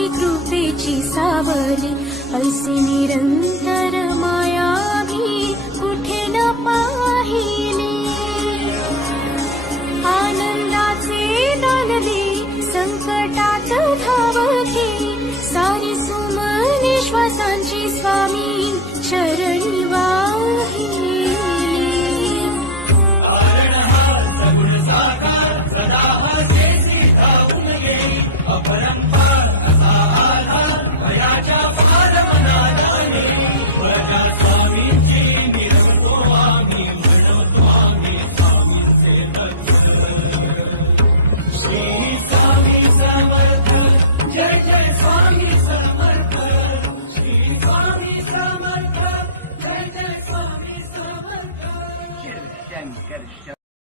स्वामी कृपेची सावली, ऐसी निरंतर माया मी कुठे न पाहिली. आनंदाचे दानले संकटात धावती, सारी सुमने श्वासांची स्वामी चरणी